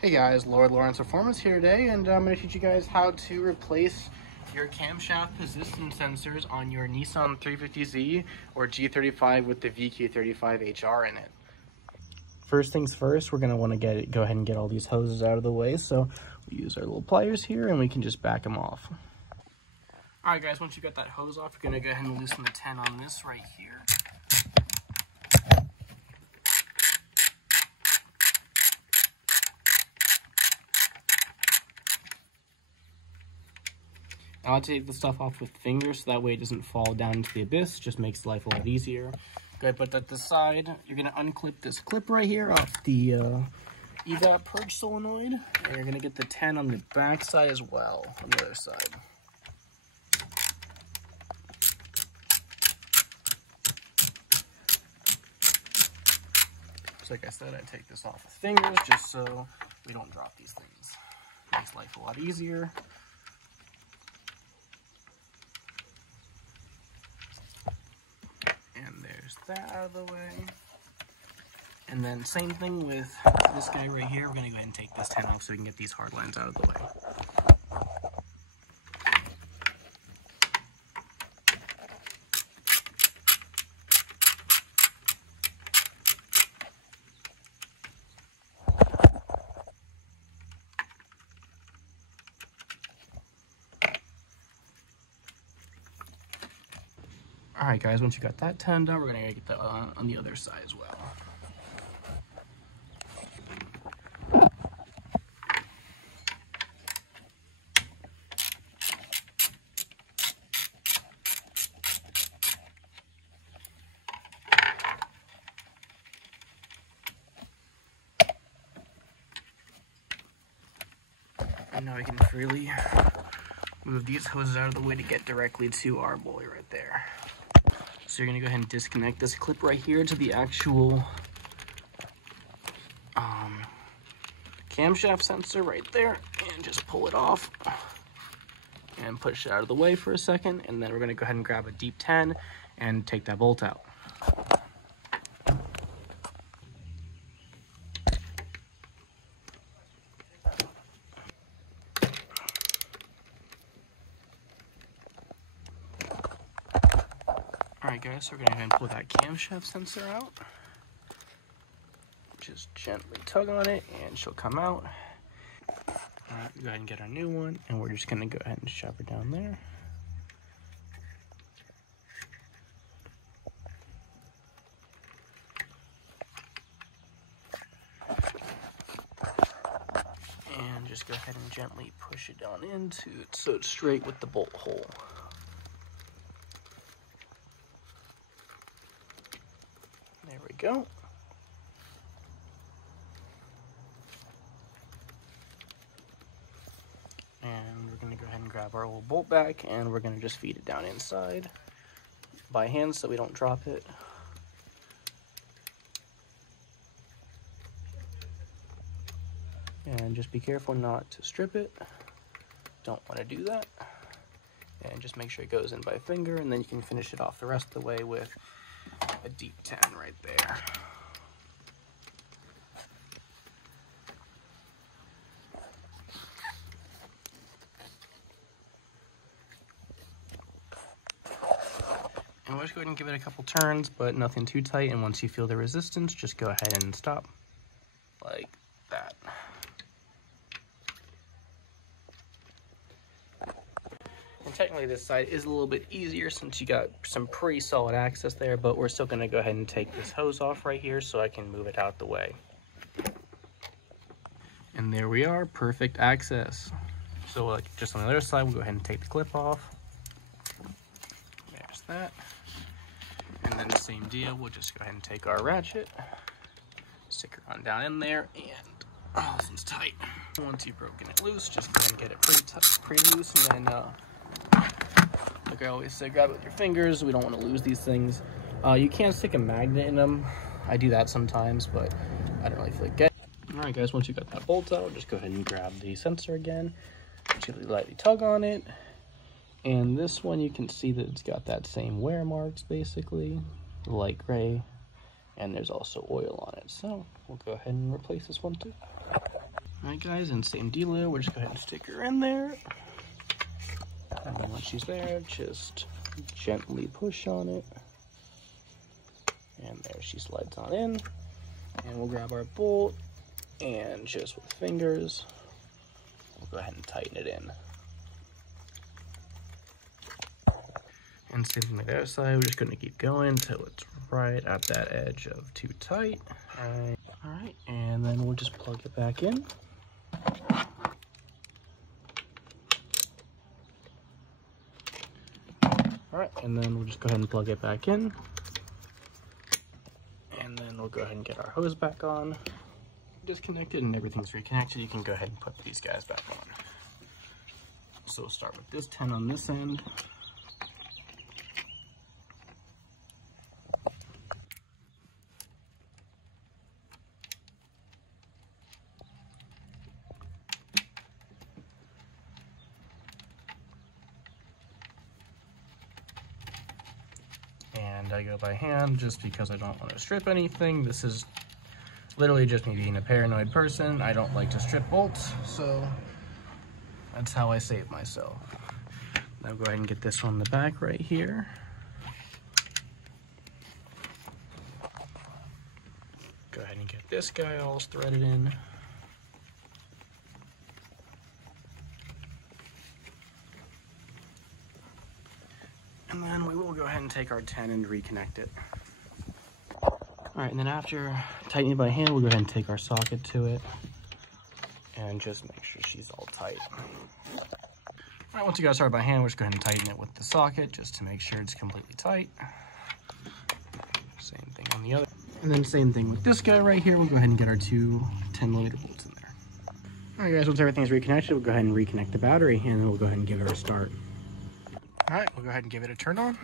Hey guys, Lord Lawrence Performance here today, and I'm going to teach you guys how to replace your camshaft position sensors on your Nissan 350Z or G35 with the VQ35HR in it. First things first, we're going to want to go ahead and get all these hoses out of the way, so we use our little pliers here and we can just back them off. Alright guys, once you got that hose off, you're going to go ahead and loosen the 10 on this right here. I like to take the stuff off with fingers so that way it doesn't fall down into the abyss. Just makes life a lot easier. Go ahead, put that to the side. You're going to unclip this clip right here off the evap purge solenoid. And you're going to get the 10 on the back side as well, on the other side. So like I said, I take this off with fingers just so we don't drop these things. Makes life a lot easier. That out of the way. And then same thing with this guy right here. We're going to go ahead and take this 10 off so we can get these hard lines out of the way. Alright guys, once you got that 10 done, we're going to get the on the other side as well. And now we can freely move these hoses out of the way to get directly to our boy right there. So you're going to go ahead and disconnect this clip right here to the actual camshaft sensor right there, and just pull it off and push it out of the way for a second, and then we're going to go ahead and grab a deep 10 and take that bolt out. Alright guys, so we're going to go ahead and pull that camshaft sensor out. Just gently tug on it and she'll come out. Alright, go ahead and get our new one, and we're just going to go ahead and shove her down there. And just go ahead and gently push it down into it so it's straight with the bolt hole. There we go. And we're going to go ahead and grab our old bolt back, and we're going to just feed it down inside by hand so we don't drop it. And just be careful not to strip it. Don't want to do that. And just make sure it goes in by finger, and then you can finish it off the rest of the way with a deep 10 right there. And we'll just go ahead and give it a couple turns, but nothing too tight, and once you feel the resistance, just go ahead and stop like that. And technically this side is a little bit easier since you got some pretty solid access there, but we're still going to go ahead and take this hose off right here so I can move it out the way. And there we are, perfect access. So just on the other side, we'll go ahead and take the clip off. There's that. And then the same deal, we'll just go ahead and take our ratchet, stick her on down in there, and oh, this one's tight. Once you've broken it loose, just go ahead and get it pretty loose, and then like I always say, grab it with your fingers. We don't want to lose these things. You can stick a magnet in them. I do that sometimes, but I don't really feel like getting it. Alright guys, once you got that bolt out, just go ahead and grab the sensor again. Gently lightly tug on it. And this one, you can see that it's got that same wear marks, basically, light gray, and there's also oil on it. So we'll go ahead and replace this one too. Alright guys, and same dealio, we'll just go ahead and stick her in there. And then once she's there, just gently push on it. And there she slides on in. And we'll grab our bolt and just with fingers, we'll go ahead and tighten it in. And same thing on the other side, we're just gonna keep going until it's right at that edge of too tight. Alright, and then we'll just plug it back in. Alright, and then we'll just go ahead and plug it back in. And then we'll go ahead and get our hose back on. Disconnected and everything's reconnected. You can go ahead and put these guys back on. So we'll start with this 10 on this end. And I go by hand just because I don't want to strip anything. This is literally just me being a paranoid person. I don't like to strip bolts, so that's how I save myself. Now go ahead and get this on the back right here. Go ahead and get this guy all threaded in. And then we will go ahead and take our 10 and reconnect it. All right, and then after tightening it by hand, we'll go ahead and take our socket to it and just make sure she's all tight. All right, once you got started by hand, we'll just go ahead and tighten it with the socket just to make sure it's completely tight. Same thing on the other. And then same thing with this guy right here. We'll go ahead and get our two 10mm bolts in there. All right, guys, once everything's reconnected, we'll go ahead and reconnect the battery and then we'll go ahead and give it a start. All right, we'll go ahead and give it a turn on.